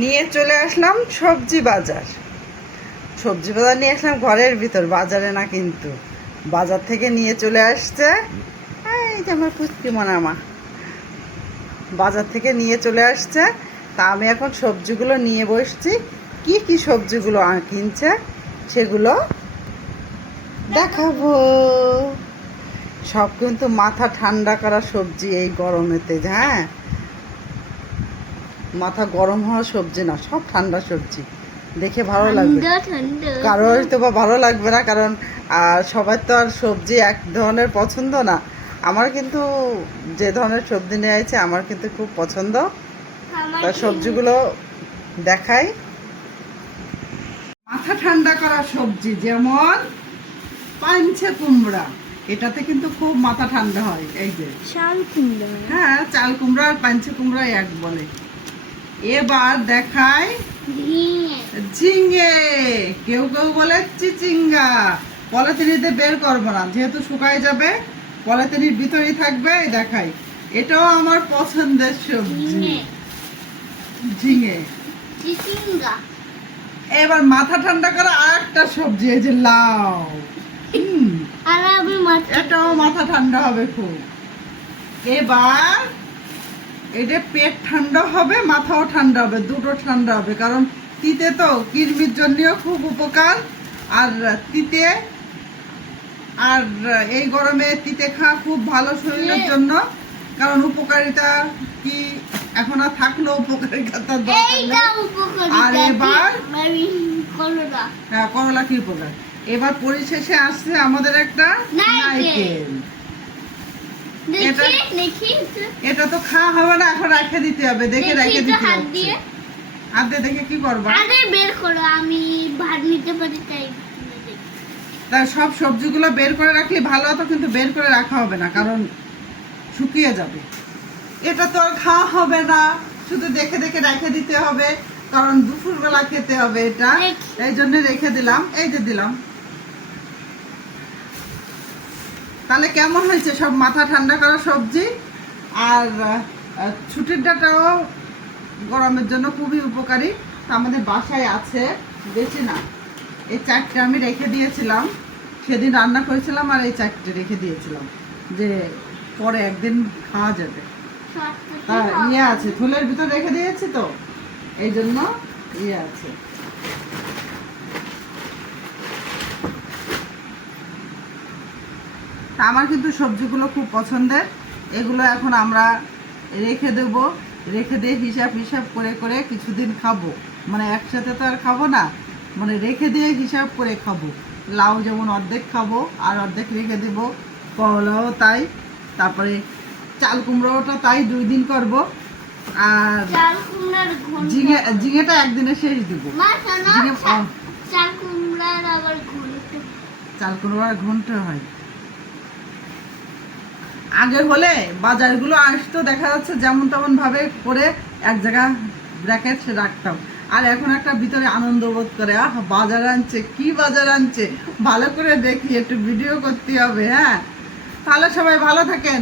নিয়ে চলে আসলাম সবজি বাজার। সবজি বাজার নিয়ে আসলাম ঘরের ভিতর, বাজারে না কিন্তু। বাজার থেকে নিয়ে চলে আসছে এই যে আমার পুচকি মা বাজার থেকে নিয়ে চলে আসছে। তা আমি এখন সবজিগুলো নিয়ে বসছি। কি কি সবজিগুলো কিনছে সেগুলো দেখাবো। সব কিন্তু মাথা ঠান্ডা করা সবজি এই গরমেতে। হ্যাঁ, মাথা গরম হওয়া সবজি না, সব ঠান্ডা সবজি। দেখে ভালো লাগবে, কারো হয়তো বা ভালো লাগবে না, কারণ সবার তো আর সবজি এক ধরনের পছন্দ না। আমার কিন্তু যে ধরনের সবজি নিয়ে আছে আমার কিন্তু খুব পছন্দ। তার সবজিগুলো দেখাই। মাথা ঠান্ডা করা সবজি যেমন পাঞ্চে কুমড়া, এটাতে কিন্তু খুব মাথা ঠান্ডা হয়। এই যে চাল কুমড়া, হ্যাঁ, চাল কুমড়া আর পাঞ্চে কুমড়া এক বলে। এবার দেখাই ঝিঙে, কেউ কেউ বলে চিচিঙ্গা। পলিথিনিতে বের করবো না, যেহেতু শুকায় যাবে, পলিথিনির ভিতরেই থাকবে। দেখাই, এটাও আমার পছন্দের সবজি, ঝিঙে। এবার মাথা ঠান্ডা করা আর একটা সবজি, এই যে লাউ। এটাও মাথা ঠান্ডা হবে খুব। এবার এটা পেট ঠান্ডা হবে, মাথাও ঠান্ডা হবে, দুটো ঠান্ডা হবে। কারণ তিতে তো কৃমির জন্যও খুব উপকার। আর তিতে, আর এই গরমে তিতে খাওয়া খুব ভালো শরীরের জন্য। কারণ উপকারিতা কি এখন আর থাকলো, উপকারিতা আর এবার হ্যাঁ, করলা কি উপকার। এবার পরিশেষে আসছে আমাদের একটা নারকেল। এটা তো খাওয়া হবে না, এখন রেখে দিতে হবে। দেখে রেখে দিতে হবে। হাতে দেখে কি করবা? বের করো, আমি ভাত নিতে পারি তাই। তাই সব সবজিগুলো বের করে রাখলে ভালো হতো, কিন্তু বের করে রাখা হবে না, কারণ শুকিয়ে যাবে। এটা তো আর খাওয়া হবে না, শুধু দেখে দেখে রেখে দিতে হবে, কারণ দুপুরবেলা খেতে হবে এটা। এই জন্য রেখে দিলাম, এই যে দিলাম। তাহলে কেমন হয়েছে সব মাথা ঠান্ডা করা সবজি? আর ছুটির ডাঁটাও গরমের জন্য খুবই উপকারী। আমাদের বাসায় আছে, বেশি না, এই চারটে আমি রেখে দিয়েছিলাম। সেদিন রান্না করেছিলাম আর এই চারটে রেখে দিয়েছিলাম, যে পরে একদিন খাওয়া যাবে। ইয়ে আছে, থলের ভিতর রেখে দিয়েছি তো, এই জন্য ইয়ে আছে। আমার কিন্তু সবজিগুলো খুব পছন্দের। এগুলো এখন আমরা রেখে দেব, রেখে দিয়ে হিসাব হিসাব করে করে কিছুদিন খাবো। মানে একসাথে তো আর খাবো না, মানে রেখে দিয়ে হিসাব করে খাবো। লাউ যেমন অর্ধেক খাবো আর অর্ধেক রেখে দেব, করলাও তাই, তারপরে চাল কুমড়োটা তাই 2 দিন করব। আর ঝিঙেটা একদিনে শেষ দিব। চাল কুমড়ার ঘন্ট হয়। আগে হলে বাজারগুলো আসতো, দেখা যাচ্ছে যেমন তেমন ভাবে করে এক জায়গায় ব্র্যাকেট রাখতাম। আর এখন একটা ভিতরে আনন্দ বোধ করে, বাজার আনছে, কি বাজার আনছে, ভালো করে দেখি, একটু ভিডিও করতে হবে। হ্যাঁ, তাহলে সবাই ভালো থাকেন।